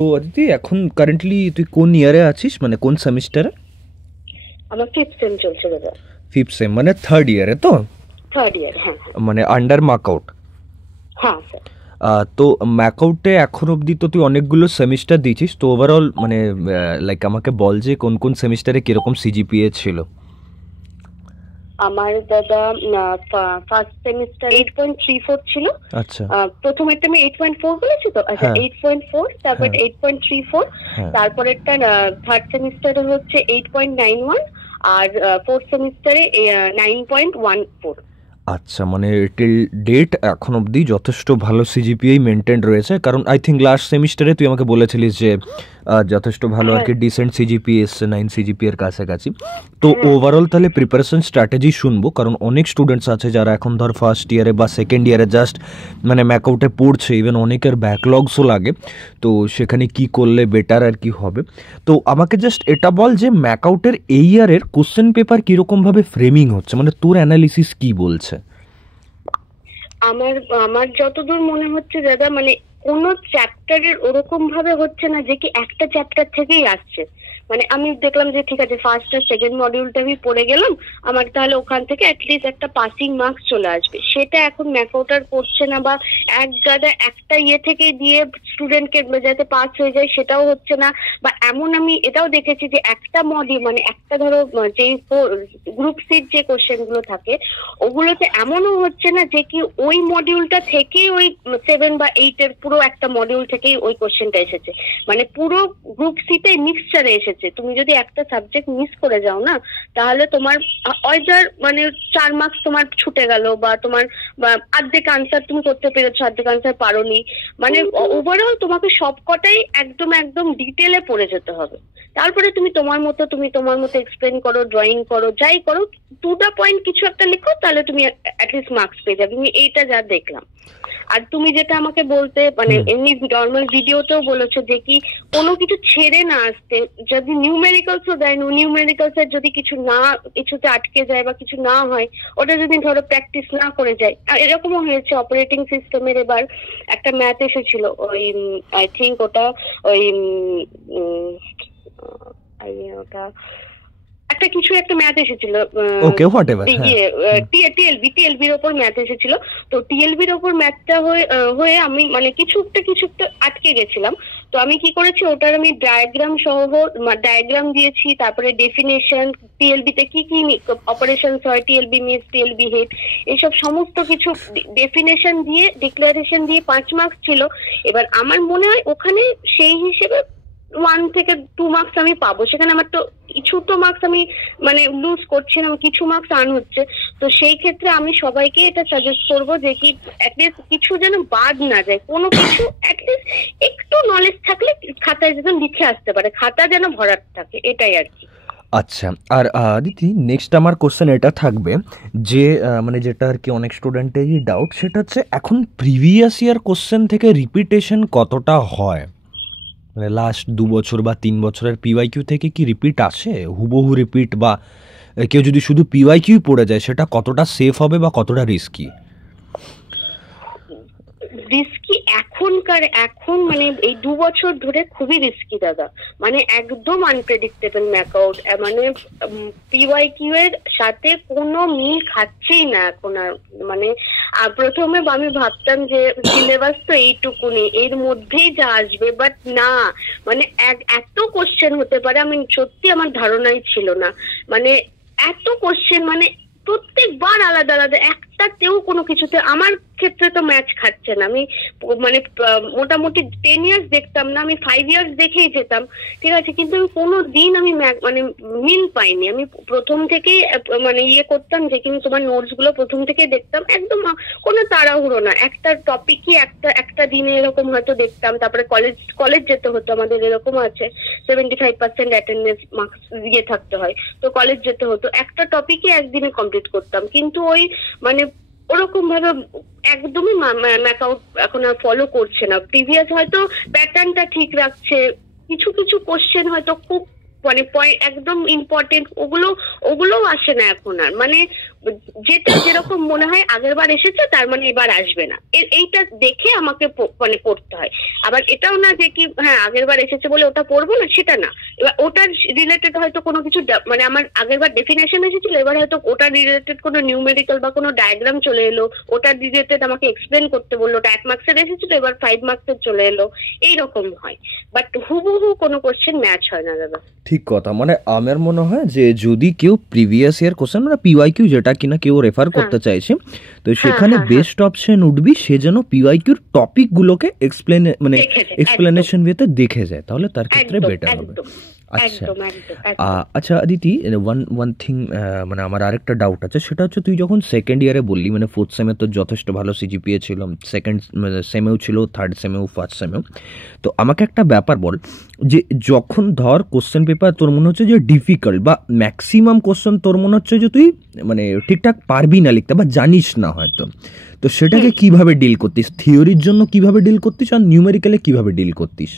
তো অদিতি, এখন কারেন্টলি তুই কোন ইয়ারে আছিস, মানে কোন সেমিস্টারে? আমার ফিফথ সেম চলছে দাদা। ফিফথ সেম মানে থার্ড ইয়ারে তো? থার্ড ইয়ার, হ্যাঁ হ্যাঁ। মানে আন্ডার মার্কআউট। হ্যাঁ স্যার। তো ম্যাকআউটে এখন অবধি তো তুই অনেকগুলো সেমিস্টার দিয়েছিস, তো ওভারঅল মানে লাইক আমাকে বল যে কোন কোন সেমিস্টারে কিরকম সিজিপিএ ছিল। আমার দাদা ফার্স্ট সেমিস্টার 8.34 ছিল। আচ্ছা। প্রথমেরটা আমি 8.4 বলেছি তো, আচ্ছা হ্যাঁ 8.4, তারপর হ্যাঁ 8.34, হ্যাঁ। তারপরেরটা থার্ড সেমিস্টারে হচ্ছে 8.91, আর ফোর্থ সেমিস্টারে 9.14। আচ্ছা, মানে টিল ডেট এখন অবধি যথেষ্ট ভালো সিজিপিএই মেনটেন রয়েছে, কারণ আই থিঙ্ক লাস্ট সেমিস্টারে তুই আমাকে বলেছিলিস যে যথেষ্ট ভালো আর হ্যাঁ কি ডিসেন্ট সিজিপিএ এসছে, 9 সিজিপি এর কাছাকাছি। তো হ্যাঁ। ওভারঅল তাহলে প্রিপারেশন স্ট্র্যাটেজি শুনবো, কারণ অনেক স্টুডেন্টস আছে যারা এখন ধর ফার্স্ট ইয়ারে বা সেকেন্ড ইয়ারে জাস্ট মানে ম্যাকআউটে পড়ছে, ইভেন অনেকের ব্যাকলগসও লাগে। তো সেখানে কি করলে বেটার আর কি হবে। তো আমাকে জাস্ট এটা বল যে ম্যাকআউটের এই ইয়ারের কোশ্চেন পেপার কীরকমভাবে ফ্রেমিং হচ্ছে, মানে তোর অ্যানালিসিস কি বলছে? আমার আমার যতদূর মনে হচ্ছে দাদা, মানে কোনো চ্যাপ্টারের ওরকম ভাবে হচ্ছে না যে কি একটা চ্যাপ্টার থেকেই আসছে। মানে আমি দেখলাম যে ঠিক আছে, ফার্স্ট আর সেকেন্ড মডিউলটা আমি পড়ে গেলাম, আমার তাহলে ওখান থেকে অ্যাটলিস্ট একটা পাসিং মার্কস চলে আসবে, সেটা এখন ম্যাকআউটার করছে না। বা এক গাদা একটা ইয়ে থেকে দিয়ে স্টুডেন্টকে যাতে পাস হয়ে যায় সেটাও হচ্ছে না। বা এমন আমি এটাও দেখেছি যে একটা মডিউল, মানে একটা ধরো যে গ্রুপ সির যে কোশ্চেন গুলো থাকে ওগুলোতে এমনও হচ্ছে না যে কি ওই মডিউলটা থেকেই ওই 7 বা 8 এর পুরো একটা মডিউল থেকেই ওই কোশ্চেনটা এসেছে। মানে পুরো গ্রুপ সিতে মিক্সচারে এসেছে। তুমি যদি একটা সাবজেক্ট মিস করে যাও না, তাহলে তোমার অয়দার মানে 4 মার্কস তোমার ছুটে গেল, বা তোমার অর্ধেক আনসার তুমি করতে পেরেছো, অর্ধেক আনসার পারোনি। মানে ওভারঅল তোমাকে সবকটাই একদম একদম ডিটেলে পড়ে যেতে হবে। তারপরে তুমি তোমার মতো এক্সপ্লেন করো, ড্রয়িং করো, যাই করো, টু দা পয়েন্ট কিছু একটা লিখো, তাহলে তুমি অ্যাটলিস্ট মার্কস পেয়ে যাবে। আমি এইটা যা দেখলাম। আর তুমি যেটা আমাকে বলতে মানে এমনি নর্মাল ভিডিওতেও বলেছো যে কি কোনো কিছু ছেড়ে না আসতে, যদি নিউমেরিক্যালসও দেয়, নিউমেরিক্যালস এর যদি কিছুতে আটকে যায় বা কিছু না হয়, ওটা যদি ধরো প্র্যাকটিস না করে যায়। আর এরকমও হয়েছে অপারেটিং সিস্টেমের, এবার একটা ম্যাথ এসেছিল, ওই আই থিঙ্ক ওটা ওই ওটা একটা কিছু একটা ম্যাথ এসেছিল, ওকে, হোয়াট এভার। হ্যাঁ। টিএলবির ওপর ম্যাথ এসেছিল। তো টিএলবির ওপর ম্যাথটা হয়ে আমি মানে কিছু একটা আটকে গেছিলাম। তো আমি কি করেছি, ওটার আমি ডায়াগ্রাম সহ ডায়াগ্রাম দিয়েছি, তারপরে ডেফিনেশন, টিএলবি তে কি কি অপারেশনস হয়, টিএলবি মিস, টিএলবি হেড, এইসব সমস্ত কিছু ডেফিনেশন দিয়ে, ডিক্লারেশন দিয়ে 5 মার্কস ছিল। এবার আমার মনে হয় ওখানে সেই হিসেবে 1 থেকে 2 মার্কস আমি পাবো। সেখানে আমার তো কিছু তো মার্কস আমি মানে লুজ করছি না, কিছু মার্কস আর্ন হচ্ছে। তো সেই ক্ষেত্রে আমি সবাইকে এটা সাজেস্ট করবো যে কি অ্যাটলিস্ট কিছু যেন বাদ না যায়, কোনো কিছু অ্যাটলিস্ট একটু নলেজ থাকলে খাতায় যেন লিখে আসতে পারে, খাতা যেন ভরাট থাকে, এটাই আর কি। আচ্ছা, আর দিদি নেক্সট আমার কোশ্চেন এটা থাকবে যে মানে যেটা আর কি অনেক স্টুডেন্টেরই ডাউট, সেটা হচ্ছে এখন প্রিভিয়াস ইয়ার কোশ্চেন থেকে রিপিটেশন কতটা হয়? মানে লাস্ট 2 বছর বা 3 বছরের পিওয়াইকিউ থেকে কি রিপিট আসে, হুবহু রিপিট? বা কেউ যদি শুধু পিওয়াইকিউ পড়ে যায় সেটা কতটা সেফ হবে বা কতটা রিস্কি? রিস্কি এখন মানে এই 2 বছর ধরে খুবই রিস্কি দাদা। মানে একদম আনপ্রেডিক্টেবল ম্যাকআউট, মানে পিওয়াইকিউ এর সাথে কোনো মিল খাচ্ছেই না এখন আর। মানে প্রথমে আমি ভাবতাম যে সিলেবাস তো এইটুকুনি, এর মধ্যেই যা আসবে, বাট না, মানে এত কোশ্চেন হতে পারে আমি সত্যি আমার ধারণাই ছিল না। মানে এত কোশ্চেন, মানে প্রত্যেকবার আলাদা আলাদা, একটাতেও কোনো কিছুতে আমার ক্ষেত্রে তো ম্যাচ খাচ্ছে না। আমি মানে মোটামুটি 10 ইয়ার্স দেখতাম না, আমি 5 ইয়ার্স দেখেই যেতাম, ঠিক আছে, কিন্তু আমি কোনো দিন আমি মানে মিল পাইনি। আমি প্রথম থেকেই মানে ইয়ে করতাম যে কিন্তু তোমার নোটস গুলো প্রথম থেকে দেখতাম, একদম কোনো তাড়াহুড়ো না, একটা টপিকই একটা দিনে এরকম হয়তো দেখতাম। তারপরে কলেজ যেতে হতো, আমাদের এরকম আছে 75% অ্যাটেন্ডেন্স মার্কস দিয়ে থাকতে হয়, তো কলেজ যেতে হতো, একটা টপিকই একদিনে কমপ্লিট করতাম। কিন্তু ওই মানে ওরকম ভাবে একদমই ম্যাকআউট এখন আর ফলো করছে না। প্রিভিয়াস হয়তো প্যাটার্নটা ঠিক রাখছে, কিছু কিছু কোশ্চেন হয়তো খুব মানে একদম ইম্পর্টেন্ট ওগুলোও আসে না এখন আর, মানে যেটা যেরকম মনে হয় আগের বার এসেছে তার মানে এবার আসবে না, এইটা দেখে আমাকে মানে পড়তে হয়। আবার এটাও না যে কি হ্যাঁ আগের বার এসেছে বলে ওটা পড়বো না, সেটা না। এবার ওটার রিলেটেড হয়তো কোনো কিছু মানে আমার আগের বার ডেফিনেশন এসেছিল, এবার হয়তো ওটার রিলেটেড কোনো নিউমেরিক্যাল বা কোনো ডায়াগ্রাম চলে এলো, ওটার রিলেটেড আমাকে এক্সপ্লেন করতে বললো, ওটা 1 মার্কসের এসেছিল এবার 5 মার্কসের চলে এলো, এইরকম হয়। বাট হুবহু কোনো কোশ্চেন ম্যাচ হয় না দাদা। ঠিক কথা, মানে আমার মনে হয় যে যদি কেউ প্রিভিয়াস ইয়ার কোশ্চেন মানে পিওয়াইকিউ যেটা কিনা কেউ রেফার করতে চাইছে, তো সেখানে বেস্ট অপশন উঠবি সে যেন পিওয়াইকিউর টপিক গুলোকে মানে এক্সপ্লেনেশন ওয়েতে দেখে যায়, তাহলে তার ক্ষেত্রে বেটার হবে। আচ্ছা আচ্ছা আদিতি, ওয়ান থিং মানে আমার আরেকটা ডাউট আছে, সেটা হচ্ছে তুই যখন সেকেন্ড ইয়ারে বললি মানে 4th সেমে তো যথেষ্ট ভালো সিজিপিএ ছিল, সেকেন্ড সেমেও ছিল, থার্ড সেমেও, ফার্স্ট সেমেও, তো আমাকে একটা ব্যাপার বল যে যখন ধর কোশ্চেন পেপার তোর মনে হচ্ছে যে ডিফিকাল্ট বা ম্যাক্সিমাম কোশ্চেন তোর মনে হচ্ছে যে তুই মানে ঠিকঠাক পারবি না লিখতে বা জানিস না হয়তো, তো সেটাকে কিভাবে ডিল করতিস? থিওরির জন্য কিভাবে ডিল করতিস আর নিউমেরিক্যালে কিভাবে ডিল করতিস?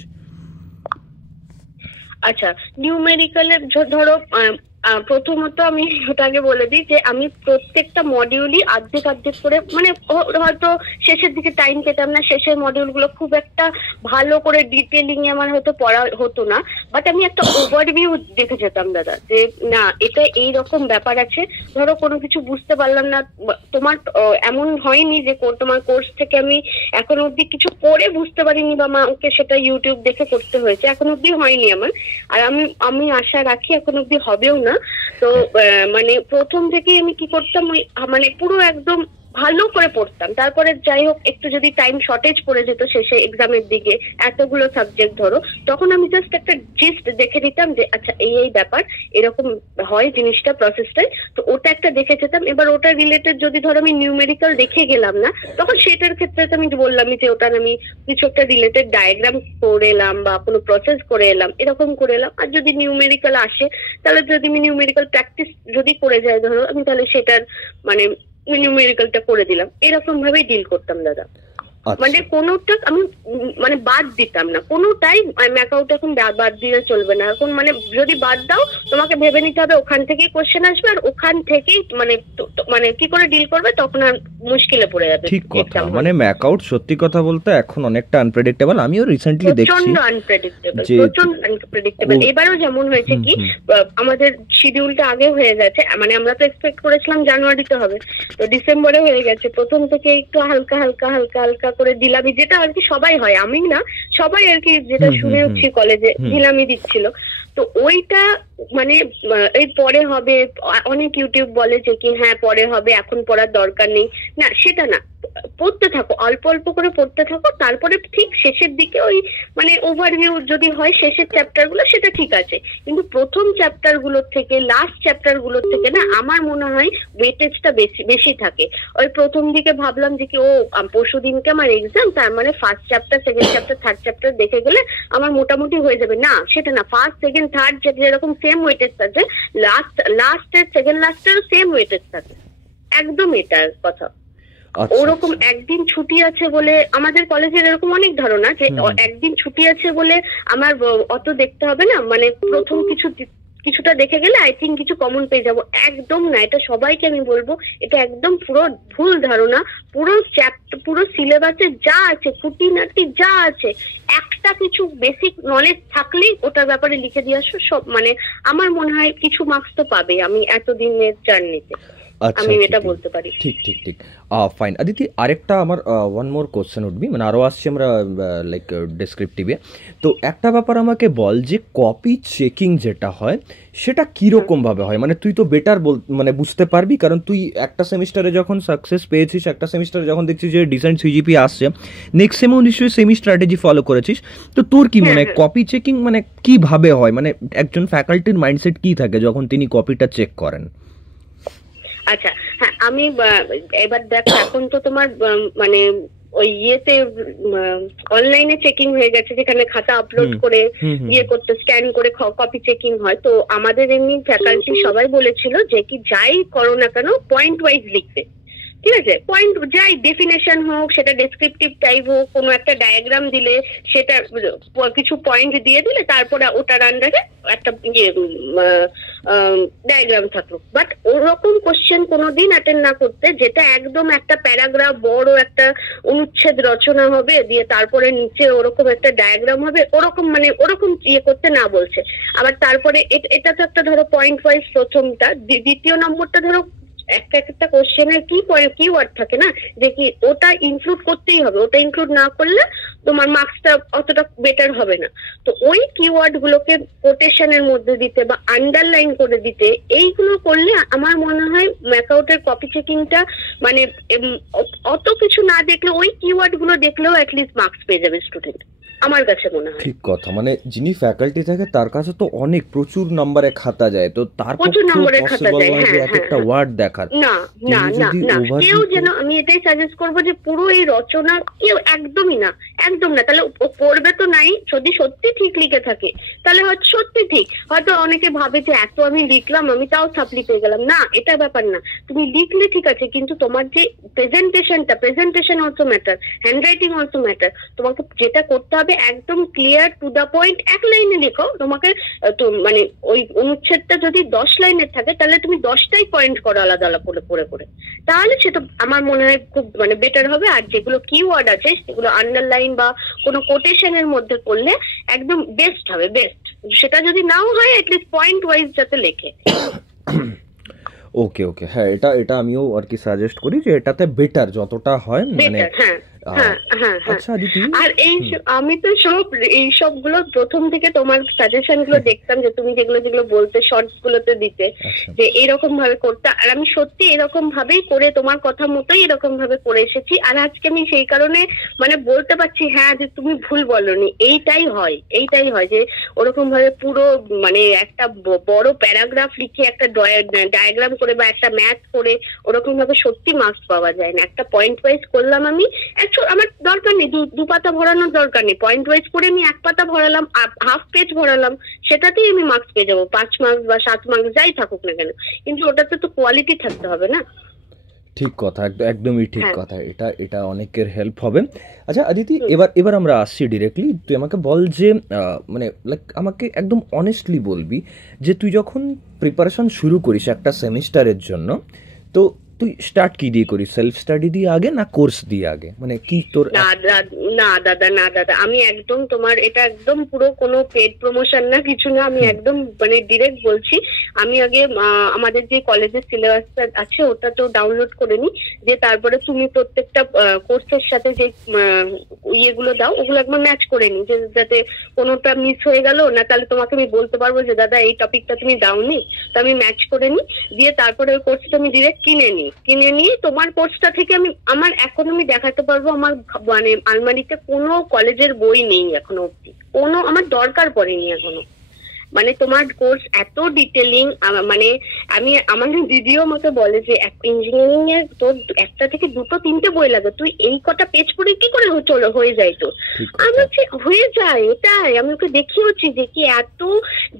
আচ্ছা, নিউমেরিক্যালের ধরো প্রথমত আমি ওটাকে বলে দিই যে আমি প্রত্যেকটা মডিউলই অর্ধেক করে, মানে হয়তো শেষের দিকে টাইম পেতাম না, শেষের মডিউলগুলো খুব একটা ভালো করে ডিটেলিং এ আমার হয়তো পড়া হতো না, বাট আমি একটা ওভারভিউ দেখে যেতাম দাদা, যে না এটা এইরকম ব্যাপার আছে। ধরো কোনো কিছু বুঝতে পারলাম না, তোমার এমন হয়নি যে তোমার কোর্স থেকে আমি এখনো অব্দি কিছু পড়ে বুঝতে পারিনি বা আমাকে সেটা ইউটিউব দেখে করতে হয়েছে, এখনো অব্দি হয়নি আমার, আর আমি আশা রাখি এখন অব্দি হবেও না। তো মানে প্রথম থেকেই আমি কি করতাম, ওই মানে পুরো একদম ভালো করে পড়তাম, তারপরে যাই হোক একটু যদি টাইম শর্টেজ পড়ে যেত শেষে এক্সামের দিকে এতগুলো সাবজেক্ট ধরো, তখন আমি জাস্ট একটা জিস্ট দেখে দিতাম যে আচ্ছা এই ব্যাপার এরকম হয় জিনিসটা প্রসেসটাই, তো ওটা একটা দেখে যেতাম। এবার ওটা রিলেটেড যদি ধরো আমি নিউমেরিক্যাল দেখে গেলাম না, তখন সেটার ক্ষেত্রে তো আমি বললামই যে ওটার আমি কিছু একটা রিলেটেড ডায়াগ্রাম করে এলাম বা কোনো প্রসেস করে এলাম, এরকম করে এলাম। আর যদি নিউমেরিক্যাল আসে তাহলে যদি আমি নিউমেরিক্যাল প্র্যাকটিস যদি করে যাই ধরো আমি, তাহলে সেটার মানে নিউমেরিক্যালটা করে দিলাম, এরকম ভাবেই ডিল করতাম দাদা। মানে কোনোটা আমি মানে বাদ দিতাম না, কোনোটাই ম্যাকআউট এখন বাদ দিলে চলবে না এখন, মানে যদি বাদ দাও তোমাকে ভেবে নিতে হবে ওখান থেকেই কোশ্চেন আসবে, আর ওখান থেকেই মানে কি করে ডিল করবে তখন আর মুশকিলে পড়ে যাবে। ঠিক কথা, মানে ম্যাকআউট সত্যি কথা বলতে এখন অনেকটা আনপ্রেডিক্টেবল, আমিও রিসেন্টলি দেখছি প্রচন্ড আনপ্রেডিক্টেবল। এবারেও যেমন হয়েছে কি আমাদের শিডিউলটা আগে হয়ে গেছে, মানে আমরা তো এক্সপেক্ট করেছিলাম জানুয়ারিতে হবে, তো ডিসেম্বরে হয়ে গেছে। প্রথম থেকে একটু হালকা হালকা হালকা হালকা করে দিলামি, যেটা আর কি সবাই হয়, আমি না সবাই আর কি, যেটা শুনেছি কলেজে দিলামি দিচ্ছিল, তো ওইটা মানে এই পরে হবে, অনেক ইউটিউব বলে যে কি হ্যাঁ পরে হবে এখন পড়ার দরকার নেই, না সেটা না, পড়তে থাকো অল্প অল্প করে পড়তে থাকো, তারপরে ঠিক শেষের দিকে ওই মানে ওভারভিউ যদি হয় শেষের চ্যাপ্টার গুলো সেটা ঠিক আছে, কিন্তু প্রথম চ্যাপ্টার গুলোর থেকে লাস্ট চ্যাপ্টার গুলোর থেকে না আমার মনে হয় ওয়েটেজটা বেশি থাকে। ওই প্রথম দিকে ভাবলাম যে কি ও পরশু দিনকে আমার এক্সাম, তার মানে first chapter second chapter third chapter দেখে গেলে আমার মোটামুটি হয়ে যাবে, না সেটা না, ফার্স্ট সেকেন্ড থার্ড যেরকম সেম ওয়েটেজ থাকে, লাস্টের সেকেন্ড লাস্টেরও সেম ওয়েটেজ থাকে, একদম এটার কথা। ওরকম একদিন ছুটি আছে বলে আমাদের কলেজের এরকম অনেক ধারণা যে একদিন ছুটি আছে বলে আমার অত দেখতে হবে না, মানে প্রথম কিছুটা দেখে গেলে আই থিঙ্ক কিছু কমন পেয়ে যাবো, একদম না, এটা সবাইকে আমি বলবো এটা একদম পুরো ভুল ধারণা। পুরো চ্যাপ্টার পুরো সিলেবাসে যা আছে খুঁটিনাটি যা আছে একটা কিছু বেসিক নলেজ থাকলেই ওটার ব্যাপারে লিখে দিয়ে আসো, সব মানে আমার মনে হয় কিছু মার্কস তো পাবে আমি এতদিনের জার্নিতে, আমি এটা বলতে পারি। ঠিক ঠিক ঠিক ফাইন আদিতি, আরেকটা আমার ওয়ান মোর কোশ্চেন উঠবি, মানে আরও আসছি আমরা লাইক ডেসক্রিপটিভে, তো একটা ব্যাপার আমাকে বল যে কপি চেকিং যেটা হয় সেটা কীরকমভাবে হয়, মানে তুই তো বেটার মানে বুঝতে পারবি, কারণ তুই একটা সেমিস্টারে যখন সাকসেস পেয়েছিস, একটা সেমিস্টারে যখন দেখছিস যে ডিসেন্ট সিজিপি আসছে, নেক্সট সেমেও নিশ্চয়ই সেমি স্ট্র্যাটেজি ফলো করেছিস, তো তোর কি মনে হয় কপি চেকিং মানে কীভাবে হয়, মানে একজন ফ্যাকাল্টির মাইন্ডসেট কী থাকে যখন তিনি কপিটা চেক করেন? আচ্ছা হ্যাঁ, আমি এবার দেখো এখন তো তোমার মানে ওই ইয়েতে অনলাইনে চেকিং হয়ে গেছে, যেখানে খাতা আপলোড করে ইয়ে করতে স্ক্যান করে কপি চেকিং হয়, তো আমাদের এমনি ফ্যাকাল্টি সবাই বলেছিল যে কি যাই করো না কেন পয়েন্ট ওয়াইজ লিখবে, ঠিক আছে, পয়েন্ট যাই ডেফিনেশন হোক, সেটা ডেসক্রিপটিভ টাইপ হোক, কোনো একটা ডায়াগ্রাম দিলে সেটা কিছু পয়েন্ট দিয়ে দিলে তারপরে ওটার আন্ডারে একটা ডায়াগ্রাম থাকলো। বাট ওরকম কোশ্চেন কোনোদিন অ্যাটেন্ড না করতে, যেটা একদম একটা প্যারাগ্রাফ বড় একটা অনুচ্ছেদ রচনা হবে, দিয়ে তারপরে নিচে ওরকম একটা ডায়াগ্রাম হবে, ওরকম মানে ওরকম ইয়ে করতে না বলছে। আবার তারপরে এটা তো একটা ধরো পয়েন্ট ওয়াইজ প্রথমটা, দ্বিতীয় নম্বরটা ধরো একটা কোশ্চেনের কিওয়ার্ড থাকে না, যে কি ওটা ইনক্লুড করতেই হবে, ওটা ইনক্লুড না করলে তোমার মার্কসটা অতটা বেটার হবে না। তো ওই কিওয়ার্ড গুলোকে কোটেশনের মধ্যে দিতে বা আন্ডারলাইন করে দিতে, এইগুলো করলে আমার মনে হয় ম্যাকআউটের কপি চেকিংটা মানে অত কিছু না দেখলে ওই কিওয়ার্ড গুলো দেখলেও অ্যাটলিস্ট মার্কস পেয়ে যাবে স্টুডেন্ট, আমার কাছে মনে হয়। ঠিক কথা, মানে যিনি ফ্যাকাল্টি থাকে তার কাছে তো অনেক প্রচুর নম্বরে খাতা যায়, তো তার প্রচুর নম্বরে খাতা যায়। হ্যাঁ, একটা ওয়ার্ড দেখার না না না না, কেউ যেন, আমি এটাই সাজেস্ট করবো যে পুরো এই রচনা কেউ একদমই না, একদম না। তাহলে পড়বে তো নাই, যদি সত্যি ঠিক লিখে থাকে তাহলে হয়তো সত্যি ঠিক, হয়তো অনেকে ভাবে যে এত আমি লিখলাম আমি তাও সাপ্লি পেয়ে গেলাম, না এটা ব্যাপার না। তুমি লিখলে ঠিক আছে, কিন্তু তোমার যে presentation also matter, handwriting also matter. তোমাকে যেটা করতে হবে একদম ক্লিয়ার টু দা পয়েন্ট, এক লাইনে লিখো। তোমাকে মানে ওই অনুচ্ছেদটা যদি 10 লাইনের থাকে তাহলে তুমি 10টাই পয়েন্ট করো আলাদা আলাদা করে করে, তাহলে সেটা আমার মনে হয় খুব মানে বেটার হবে। আর যেগুলো কিওয়ার্ড আছে সেগুলো আন্ডারলাইন বা কোনো কোটেশনের মধ্যে করলে একদম বেস্ট হবে, বেস্ট। সেটা যদি নাও হয় অ্যাটলিস্ট পয়েন্ট ওয়াইজ যাতে লেখে। ওকে ওকে, হ্যাঁ এটা আমিও আর কি সাজেস্ট করি যে এটাতে বেটার যতটা হয়, মানে আচ্ছা দিদি, আর আমি তো এই সবগুলো প্রথম থেকে তোমার সাজেশন গুলো দেখতাম, যে তুমি যেগুলো বলতে শর্টস গুলোতে দিতে, যে এরকম ভাবে করতে, আর আমি সত্যি এরকম ভাবেই করে তোমার কথা মতোই এরকম ভাবে করে এসেছি। আর আজকে আমি সেই কারণে মানে বলতে পারছি হ্যাঁ যে তুমি ভুল বলনি, এইটাই হয় যে ওরকম ভাবে পুরো মানে একটা বড় প্যারাগ্রাফ লিখে একটা ডায়াগ্রাম করে বা একটা ম্যাথ করে ওরকম ভাবে সত্যি মার্কস পাওয়া যায় না। একটা পয়েন্ট ওয়াইজ করলাম আমি, আমার দরকার নেই 2 পাতা ভরানোর দরকার নেই, পয়েন্ট ওয়াইজ করে আমি 1 পাতা ভরালাম, হাফ পেজ ভরালাম, সেটাতেই আমি মার্কস পেয়ে যাবো, 5 মার্কস বা 7 মার্কস যাই থাকুক না কেন, কিন্তু ওটাতে তো কোয়ালিটি থাকতে হবে না। ঠিক কথা, একদমই ঠিক কথা, এটা অনেকের হেল্প হবে। আচ্ছা আদিতি, এবার আমরা আসছি ডিরেক্টলি। তুই আমাকে বল যে মানে লাইক আমাকে একদম অনেস্টলি বলবি যে তুই যখন প্রিপারেশন শুরু করিস একটা সেমিস্টারের জন্য, তো তুই স্টার্ট কি দিয়ে করিস? সেলফ স্টাডি দিয়ে আগে না কোর্স দিয়ে আগে, মানে কি তোর? না দাদা, আমি একদম তোমার এটা একদম পুরো কোনো পেড প্রমোশন না, কিছু না, আমি একদম মানে ডিরেক্ট বলছি। আমি আগে আমাদের যে কলেজের সিলেবাসটা আছে ওটা তো ডাউনলোড করে নি, যে তারপরে তুমি প্রত্যেকটা কোর্সের সাথে যে ইয়েগুলো দাও ওগুলো একবার ম্যাচ করে নি, যে যাতে কোনোটা মিস হয়ে গেল না, তাহলে তোমাকে আমি বলতে পারবো যে দাদা এই টপিকটা তুমি দাওনি, তো আমি ম্যাচ করে নি, দিয়ে তারপরে ওই কোর্সটা আমি ডিরেক্ট কিনে নিয়ে তোমার কোর্সটা থেকে আমার এখন আমি দেখাতে পারবো আমার মানে আলমারিতে কোনো কলেজের বই নেই এখনো অব্দি, কোনো আমার দরকার পড়েনি এখনো। মানে তোমার কোর্স এত ডিটেলিং, মানে আমার দিদিও আমাকে বলে যে ইঞ্জিনিয়ারিং এর তোর 1টা থেকে 2টো 3টে বই লাগে, তুই এই কটা পেজ পড়ে কি করে হয়ে যায় তোর? আমি হয়ে যায়, এটাই আমি ওকে দেখিয়েছি যে কি এত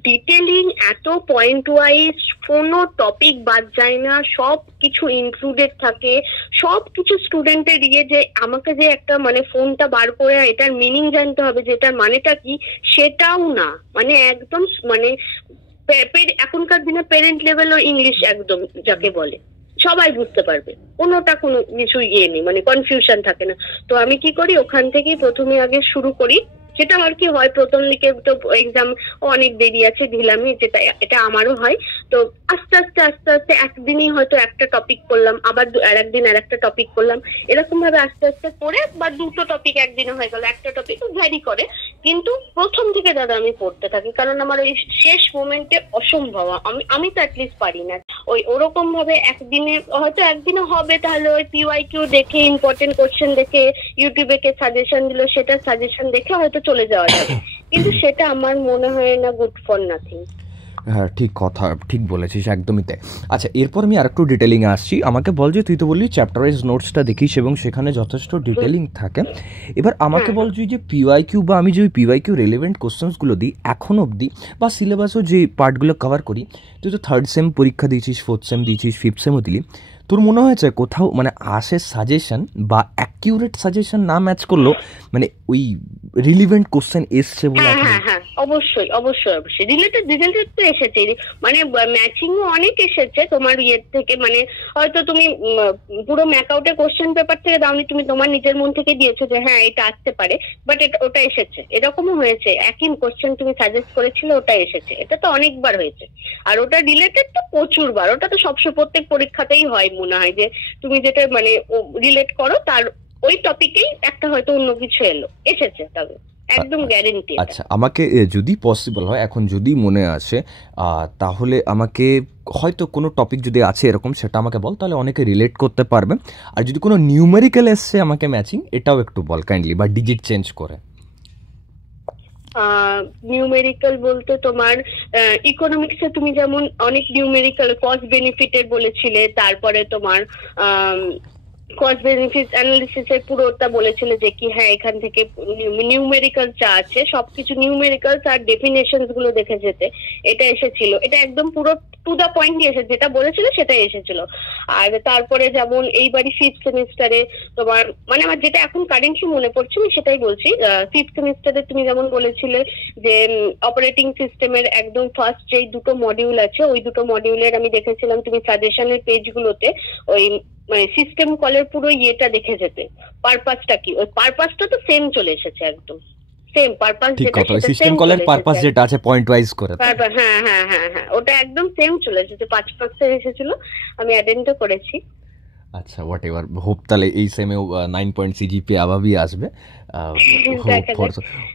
ডিটেলিং, এত পয়েন্ট ওয়াইজ, কোনো টপিক বাদ যায় না, সব কিছু ইনক্লুডেড থাকে, সব কিছু স্টুডেন্টের যে আমাকে যে একটা মানে ফোনটা বার করে এটার মিনিং জানতে হবে যে এটার মানেটা কি, সেটাও না, মানে একদম মানে এখনকার দিনে পেরেন্ট লেভেল ও ইংলিশ একদম যাকে বলে সবাই বুঝতে পারবে, কোনোটা কোনো কিছু নেই, মানে কনফিউশন থাকে না। তো আমি কি করি, ওখান থেকেই প্রথমে আগে শুরু করি, সেটা আর কি হয় প্রথম দিকে তো এক্সাম অনেক দেরি আছে ঢিলামি, যেটা এটা আমারও হয়। তো আস্তে আস্তে একদিনই হয়তো একটা টপিক করলাম, আবার আরেকদিন আরেকটা টপিক করলাম, এরকম ভাবে আস্তে আস্তে করে, বা 2টো টপিক একদিনে হয়ে গেল, একটা টপিক ভ্যারি করে, কিন্তু প্রথম থেকে দাদা আমি পড়তে থাকি, কারণ আমার ওই শেষ মোমেন্টে অসম্ভব, আমি তো অ্যাটলিস্ট পারি না ওরকম ভাবে একদিনে হবে, তাহলে ওই PYQ দেখে ইম্পর্টেন্ট কোশ্চেন দেখে ইউটিউবে কে সাজেশন দিল সেটা সাজেশন দেখে হয়তো চলে যাওয়া যাবে, কিন্তু সেটা আমার মনে হয় না গুড ফর নাথিং। হ্যাঁ ঠিক কথা, ঠিক বলেছিস, একদমই তাই। আচ্ছা এরপর আমি আরেকটু ডিটেলিংয়ে আসছি। আমাকে বল যে তুই তো বললি চ্যাপ্টার ওয়াইজ নোটসটা দেখিস এবং সেখানে যথেষ্ট ডিটেলিং থাকে। এবার আমাকে বল যে PYQ বা আমি যে PYQ রিলেভেন্ট কোশ্চেন্সগুলো দিই এখন অবধি, বা সিলেবাসও যে পার্টগুলো কভার করি, তুই তো 3rd সেম পরীক্ষা দিয়েছিস, 4th সেম দিয়েছিস, 5th সেমও দিলি, তোর মনে হয়েছে কোথাও মানে আসে সাজেশন বা অ্যাকিউরেট সাজেশন না ম্যাচ করলো, মানে ওই রিলিভেন্ট কোশ্চেন এসছে বলে হ্যাঁ এখন? হ্যাঁ হ্যাঁ, অবশ্যই অবশ্যই অবশ্যই রিলেটেড রিলেটেড তো এসেছে, মানে ম্যাচিংও অনেক এসেছে তোমার ইয়ের থেকে, মানে হয়তো তুমি পুরো ম্যাকআউটের কোশ্চেন পেপার থেকে দাওনি, তুমি তোমার নিজের মন থেকে দিয়েছো যে হ্যাঁ এটা আসতে পারে, বাট এটা ওটা এসেছে, এরকমও হয়েছে, একই কোশ্চেন তুমি সাজেস্ট করেছিলে ওটা এসেছে, এটা তো অনেকবার হয়েছে। আর ওটা রিলেটেড তো প্রচুর বার, ওটা তো সবসময় প্রত্যেক পরীক্ষাতেই হয় মনে হয়, যে তুমি যেটা মানে রিলেট করো তার ওই টপিকেই একটা হয়তো অন্য কিছু এসেছে, তবে একদম গ্যারেন্টি। আচ্ছা, আমাকে যদি পসিবল হয়, এখন যদি মনে আসে, তাহলে আমাকে হয়তো কোনো টপিক যদি আছে এরকম সেটা আমাকে বল, তাহলে অনেকে রিলেট করতে পারবে। আর যদি কোনো নিউমেরিক্যাল এসছে আমাকে ম্যাচিং, এটাও একটু বল কাইন্ডলি, বা ডিজিট চেঞ্জ করে। নিউমেরিক্যাল বলতে তোমার ইকোনমিক্সে তুমি যেমন অনেক নিউমেরিক্যাল কস্ট বেনিফিটের বলেছিলে, তারপরে তোমার কস্ট বেনিফিট অ্যানালিসিসের পুরোটা বলেছিল যে কি হ্যাঁ এখান থেকে নিউমেরিক্যাল যা আছে সবকিছু নিউমেরিক্যালস আর ডেফিনেশনস গুলো দেখে যেতে, এটা এসেছিল, এটা একদম পুরো টু দা পয়েন্ট এসে যেটা বলেছিল সেটাই এসেছিল। আর তারপরে যেমন এইবারই ফিফথ সেমিস্টারে তোমার মানে আমার যেটা এখন কারেন্টলি মনে পড়ছে আমি সেটাই বলছি, ফিফথ সেমিস্টারে তুমি যেমন বলেছিলে যে অপারেটিং সিস্টেমের একদম ফার্স্ট যেই দুটো মডিউল আছে ওই দুটো মডিউলের আমি দেখেছিলাম তুমি সাজেশনের পেজগুলোতে ওই মানে সিস্টেম কলের পুরো ইয়েটা দেখে যেতে, পারপাসটা কি, ওই পারপাসটা তো সেম চলে এসেছে, একদম সেম পারপাস যেটা সেটা সিস্টেম সেম কলের পারপাস যেটা আছে পয়েন্ট ওয়াইজ করে। হ্যাঁ হ্যাঁ হ্যাঁ হ্যাঁ, ওটা একদম সেম চলে এসেছে, 5% এসেছিল, আমি অ্যাটেন্ডও করেছি। আচ্ছা, হোয়াট এভার, হোপ তাহলে এই সেমেও 9 পয়েন্ট সিজিপি আবাবই আসবে,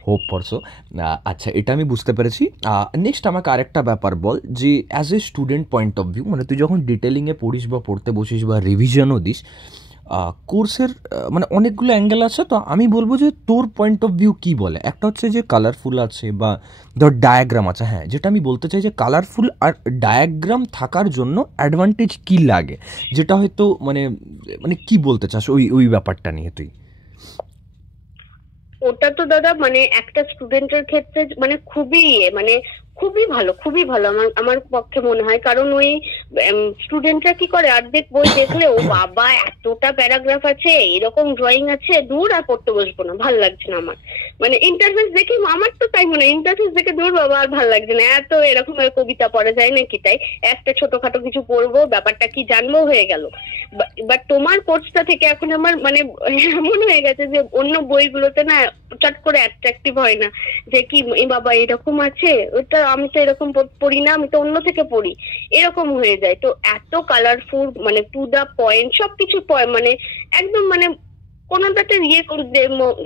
হোপ ফরসো। আচ্ছা, এটা আমি বুঝতে পেরেছি। নেক্সট আমাকে আরেকটা ব্যাপার বল, যে as a student point of view, মানে তুই যখন ডিটেলিংয়ে পড়িস বা পড়তে বসিস বা রিভিশনও দিস, কোর্সের মানে অনেকগুলো অ্যাঙ্গেল আছে, তো আমি বলবো যে তোর পয়েন্ট অফ ভিউ কী বলে। একটা হচ্ছে যে কালারফুল আছে বা ধর ডায়াগ্রাম আছে, হ্যাঁ যেটা আমি বলতে চাই যে কালারফুল আর ডায়াগ্রাম থাকার জন্য অ্যাডভান্টেজ কী লাগে, যেটা হয়তো মানে মানে কি বলতে চাস ওই ওই ব্যাপারটা নিয়ে তুই? ওটা তো দাদা মানে একটা স্টুডেন্টের ক্ষেত্রে মানে খুবই মানে খুবই ভালো, খুবই ভালো আমার আমার পক্ষে মনে হয়, কারণ ওই স্টুডেন্টরা কি করে অর্ধেক বই দেখলে ও বাবা এতটা প্যারাগ্রাফ আছে, এরকম ড্রয়িং আছে, দূর আর পড়তে বসবো না, ভাল লাগছে না আমার, মানে ইন্টারফেস দেখে আমার তো তাই মনে হয়, ইন্টারফেস দেখে দূর বাবা আর ভাল লাগছে না, এত এরকম কবিতা পড়া যায় নাকি, তাই একটা ছোটখাটো কিছু পড়বো, ব্যাপারটা কি জানবো, হয়ে গেল। বাট তোমার কোর্সটা থেকে এখন আমার মানে এমন হয়ে গেছে যে অন্য বইগুলোতে না চট করে অ্যাট্রাকটিভ হয় না, যে কি এই বাবা এরকম আছে, ওটা আমি তো এরকম পড়ি না, আমি তো অন্য থেকে পড়ি, এরকম হয়ে যায়। তো এত কালারফুল মানে টু দা পয়েন্ট সবকিছু মানে একদম মানে কোনোটাতে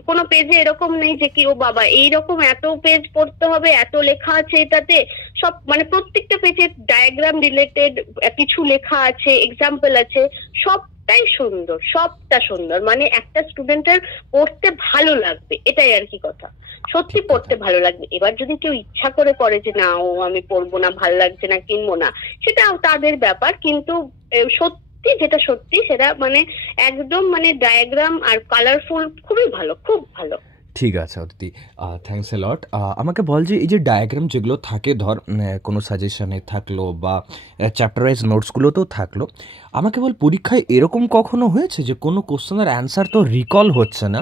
কোনো পেজে এরকম নেই যে কি ও বাবা এইরকম এত পেজ পড়তে হবে, এত লেখা আছে এটাতে, সব মানে প্রত্যেকটা পেজে ডায়াগ্রাম রিলেটেড কিছু লেখা আছে, এক্সাম্পল আছে, সবটাই সুন্দর, সবটা সুন্দর, মানে একটা স্টুডেন্টের পড়তে ভালো লাগবে, এটাই আর কি কথা, সত্যি পড়তে ভালো লাগবে। এবার যদি কেউ ইচ্ছা করে পড়ে যে না ও আমি পড়বো না, ভাল লাগছে না, কিনবো না, সেটা তাদের ব্যাপার, কিন্তু সত্যি যেটা সত্যি সেটা মানে একদম মানে ডায়াগ্রাম আর কালারফুল খুবই ভালো, খুব ভালো। ঠিক আছে অদিতি, থ্যাঙ্কস এ লট। আমাকে বল যে এই যে ডায়াগ্রাম যেগুলো থাকে, ধর কোনো সাজেশনে থাকলো বা চ্যাপ্টার ওয়াইজ নোটসগুলোতেও থাকলো, আমাকে বল পরীক্ষায় এরকম কখনো হয়েছে যে কোনো কোশ্চেনের অ্যান্সার তো রিকল হচ্ছে না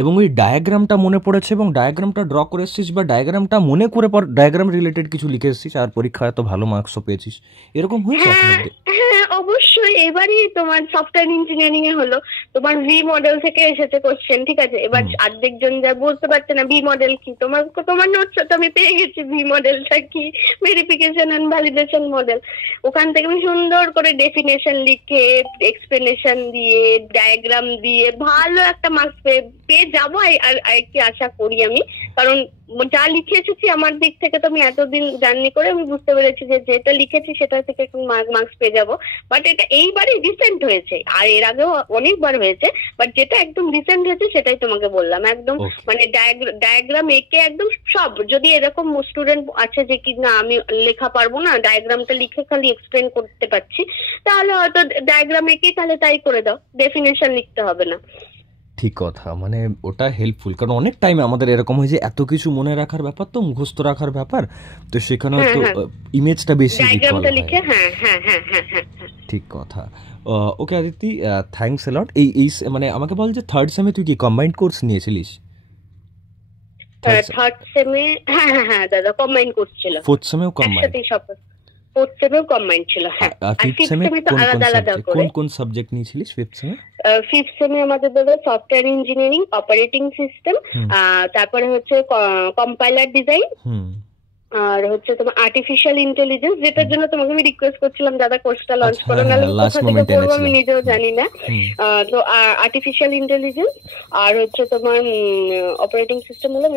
এবং ওই ডায়াগ্রামটা মনে পড়েছে এবং ডায়াগ্রামটা ড্র করে এসেছিস বা ডায়াগ্রামটা মনে করে পর ডায়াগ্রাম রিলেটেড কিছু লিখে এসেছিস আর পরীক্ষায় এত ভালো মার্কসও পেয়েছিস, এরকম হয়েছে আপনাদের? হ্যাঁ অবশ্যই, এবারই তোমার সফটওয়্যার ইঞ্জিনিয়ারিং এ হলো, তোমার ভি মডেল থেকে এসেছে কোশ্চেন, ঠিক আছে, এবার অর্ধেকজন যা বুঝতে পারছে না ভি মডেল কি, তোমার তোমার নোটস তো আমি পেয়ে গেছি, ভি মডেলটা কি, ভেরিফিকেশন এন্ড ভ্যালিডেশন মডেল, ওখান থেকে আমি সুন্দর করে ডেফিনেশন লিখে এক্সপ্লেনেশন দিয়ে ডায়াগ্রাম দিয়ে ভালো একটা মার্কস পেয়ে যাবো আর কি আশা করি আমি, কারণ যা লিখে এসেছি আমার দিক থেকে তো আমি এতদিন জার্নি করে আমি বুঝতে পেরেছি যে যেটা লিখেছি সেটা থেকে মার্কস পেয়ে যাবো। বাট এটা এইবারই রিসেন্ট হয়েছে, আর এর আগেও অনেকবার হয়েছে, বাট যেটা একদম রিসেন্ট হয়েছে সেটাই তোমাকে বললাম, একদম মানে ডায়াগ্রাম এঁকে একদম সব, যদি এরকম স্টুডেন্ট আছে যে কি না আমি লেখা পারবো না, ডায়াগ্রামটা লিখে খালি এক্সপ্লেন করতে পারছি, তাহলে হয়তো ডায়াগ্রাম এঁকেই তাহলে তাই করে দাও, ডেফিনেশন লিখতে হবে না। ঠিক কথা, মানে ওটা হেল্পফুল, কারণ অনেক টাইমে আমাদের এরকম হয় যে এত কিছু মনে রাখার ব্যাপার তো মুখস্থ রাখার ব্যাপার, তো সেখানে হয়তো ইমেজটা বেশি রিকল হয়। হ্যাঁ হ্যাঁ হ্যাঁ হ্যাঁ হ্যাঁ। ঠিক কথা। Okay Aditi, thanks a lot. এই মানে আমাকে বল যে থার্ড সেমে তুই কি কম্বাইন্ড কোর্স নিয়েছিলিস? থার্ড সেমে হ্যাঁ হ্যাঁ হ্যাঁ দাদা কম্বাইন্ড কোর্স ছিল। ফোর্থ সেমেও কম্বাইন্ড? একসাথেই সব। ফোর্থ সেমেও কম্বাইন্ড ছিল হ্যাঁ। আর ফিফথ ফিফথ সেমে সেমে তো আলাদা আলাদা করে। কোন কোন সাবজেক্ট নিয়েছিলিস ফিফথ সেমে? ফিফথ সেমে আমাদের দাদা সফটওয়্যার ইঞ্জিনিয়ারিং, অপারেটিং সিস্টেম, তারপরে হচ্ছে কম্পাইলার ডিজাইন, আর হচ্ছে তোমার আর্টিফিশিয়াল ইন্টেলিজেন্স, যেটার জন্য তোমাকে আমি রিকোয়েস্ট করছিলাম দাদা কোর্সটা লঞ্চ করো, নাহলে কোথা থেকে করবো আমি নিজেও জানি না। তো আর্টিফিশিয়াল ইন্টেলিজেন্স আর হচ্ছে তোমার অপারেটিং সিস্টেম হলো,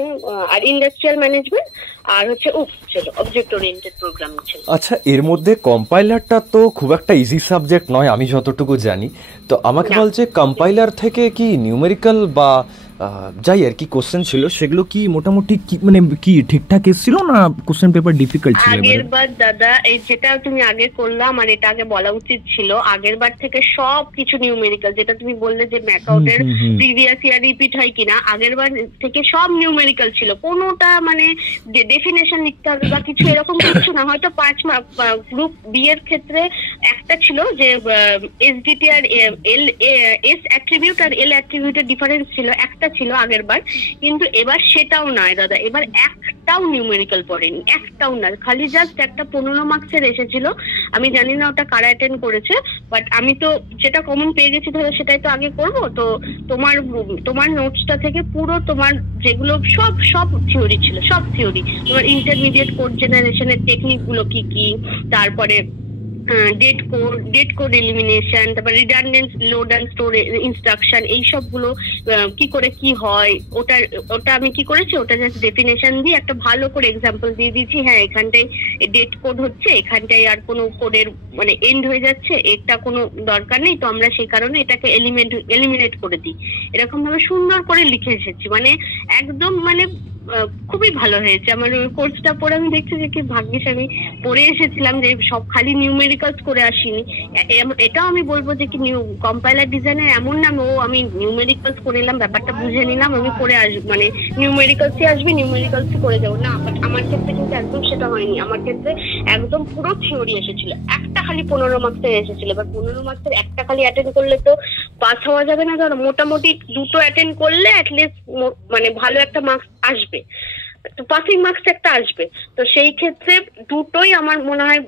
আর ইন্ডাস্ট্রিয়াল ম্যানেজমেন্ট, আর হচ্ছে ছিল অবজেক্ট ওরিয়েন্টেড প্রোগ্রাম ছিল। আচ্ছা, এর মধ্যে কম্পাইলারটা তো খুব একটা ইজি সাবজেক্ট নয় আমি যতটুকু জানি, তো আমাকে বলছে কম্পাইলার থেকে কি নিউমেরিক্যাল বা যাই আর কি কোশ্চেন ছিল সেগুলো কি মোটামুটি কি মানে কি ঠিকঠাক এসেছিল না কোশ্চেন পেপার ডিফিকাল্ট ছিল? আগের বার দাদা এই যেটা তুমি আগে করলাম আর এটা আগে বলা উচিত ছিল, আগের বার থেকে সব কিছু নিউমেরিক্যাল, যেটা তুমি বললে যে ম্যাকআউটের প্রিভিয়াস ইয়ার রিপিট হয় কিনা, আগের বার থেকে সব নিউমেরিক্যাল ছিল। কোনোটা মানে ডেফিনেশন লিখতে হবে বা কিছু এরকম কিছু না। হয়তো 5 মার্ক গ্রুপ বি এর ক্ষেত্রে একটা ছিল যে এসডিটি আর এল এস অ্যাট্রিবিউট আর এল অ্যাট্রিবিউটের ডিফারেন্স ছিল, একটা ছিল আগের বার। কিন্তু এবার সেটাও নয় দাদা, এবার একটাও নিউমেরিক্যাল পড়েনি, একটাও না, খালি জাস্ট একটা 15 মার্কসের এসেছিল। আমি জানি না ওটা কারা অ্যাটেন্ড করেছে, বাট আমি তো যেটা কমন পেয়ে গেছি ধরো সেটাই তো আগে করব। তো তোমার নোটসটা থেকে পুরো তোমার যেগুলো সব থিওরি ছিল, সব থিওরি, তোমার ইন্টারমিডিয়েট কোড জেনারেশনের টেকনিক গুলো কি কি, তারপরে ডেট কোড এলিমিনেশন, তারপর redundant load and store instruction, এই সবগুলো কি করে কি হয়, ওটা আমি কি করেছি, ওটা জাস্ট ডেফিনেশন দিয়ে একটা ভালো করে এক্সাম্পল দিয়ে দিয়েছি। হ্যাঁ এখানটায় ডেট কোড হচ্ছে, এখানটায় আর কোনো কোডের মানে এন্ড হয়ে যাচ্ছে, এটা কোনো দরকার নেই, তো আমরা সেই কারণে এটাকে এলিমিনেট করে দিই। এরকম ভাবে সুন্দর করে লিখে এসেছি, মানে একদম মানে খুবই ভালো হয়েছে আমার কোর্সটা পড়ে। আমি দেখছি যে কি ভাগ্যিস আমি পড়ে এসেছিলাম, যে সব খালি নিউমেরিক্যালস করে আসিনি। এটাও আমি বলবো যে কি কম্পাইলার ডিজাইনের এমন না আমি নিউমেরিক্যালস করে এলাম, ব্যাপারটা বুঝে নিলাম, আমি করে আসবো মানে নিউমেরিক্যালসই আসবে, নিউমেরিক্যালসই করে যাবো না। আমার ক্ষেত্রে কিন্তু একদম সেটা হয়নি। আমার ক্ষেত্রে একদম পুরো থিওরি এসেছিল, একটা খালি 15 মার্কসের এসেছিল। এবার 15 মার্কসের একটা খালি অ্যাটেন্ড করলে তো পাস হওয়া যাবে না, ধরো মোটামুটি দুটো অ্যাটেন্ড করলে অ্যাটলিস্ট মানে ভালো একটা মার্কস আসবে, তো পাসিং মার্কস একটা আসবে। তো সেই ক্ষেত্রে দুটোই আমার মনে হয়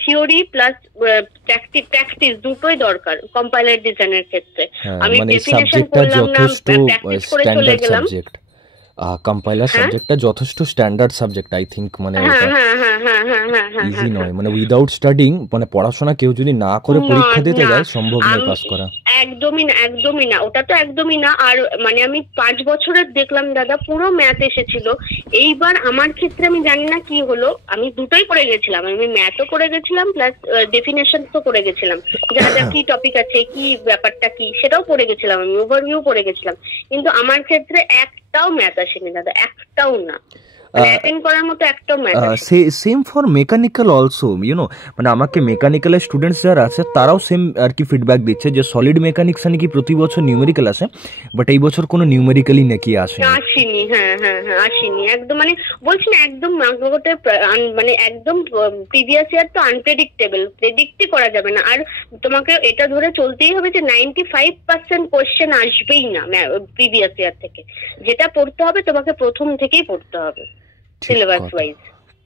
থিওরি প্লাস প্র্যাকটিস দুটোই দরকার কম্পাইলার ডিজাইনের ক্ষেত্রে। আমি ডেফিনেশন করলাম না, প্র্যাকটিস করে চলে গেলাম। কম্পাইলার সাবজেক্টটা যথেষ্ট স্ট্যান্ডার্ড সাবজেক্ট আই থিংক, মানে ইজি নয়, মানে উইদাউট স্টাডিং মানে পড়াশোনা কেউ যদি না করে পরীক্ষা দিতে যায় সম্ভব নয় পাস করা। একদমই না, ওটা তো একদমই না। আর মানে আমি 5 বছরের দেখলাম দাদা পুরো ম্যাথ এসেছিল। এইবার আমার ক্ষেত্রে আমি জানি না কি হলো, আমি দুটোই করে গেছিলাম, আমি ম্যাথও করে গেছিলাম প্লাস ডেফিনেশন তো করে গেছিলাম, যা কি টপিক আছে কি ব্যাপারটা কি সেটাও পড়ে গেছিলাম, আমি ওভারভিউ পড়ে গেছিলাম। কিন্তু আমার ক্ষেত্রে একটাও ম্যাথ আসেনি দাদা, একটাও না, অ্যাটেন্ড করার মতো একটাও math. Same for mechanical also, you know, মানে আমাকে মেকানিক্যালের স্টুডেন্টস যারা আছে তারাও সেম আর কি ফিডব্যাক দিচ্ছে যে সলিড মেকানিক্স নাকি প্রতি বছর নিউমেরিক্যাল আসে, বাট এই বছর কোনো নিউমেরিক্যালই নাকি আসেনি। হ্যাঁ আসেনি একদম, মানে বলছি না একদম মানে একদম প্রিভিয়াস ইয়ার তো আনপ্রেডিক্টেবল, প্রেডিক্টই করা যাবে না। আর তোমাকে এটা ধরে চলতেই হবে যে 95% কোয়েশ্চেন আসবেই না প্রিভিয়াস ইয়ার থেকে, যেটা পড়তে হবে তোমাকে প্রথম থেকেই পড়তে হবে সিলেবাস ওয়াইজ।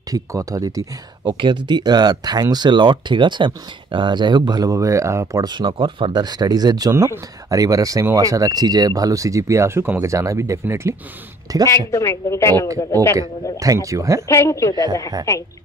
ঠিক কথা দিদি। ওকে দিদি, থ্যাঙ্কস এ লট। ঠিক আছে, যাই হোক ভালোভাবে পড়াশোনা কর ফার্দার স্টাডিজের জন্য, আর এবারের সেমেও আশা রাখছি যে ভালো সিজিপিএ আসুক, আমাকে জানাবি ডেফিনেটলি। ঠিক আছে, একদম ওকে, থ্যাংক ইউ। হ্যাঁ, থ্যাংক ইউ দাদা, হ্যাঁ থ্যাংক ইউ।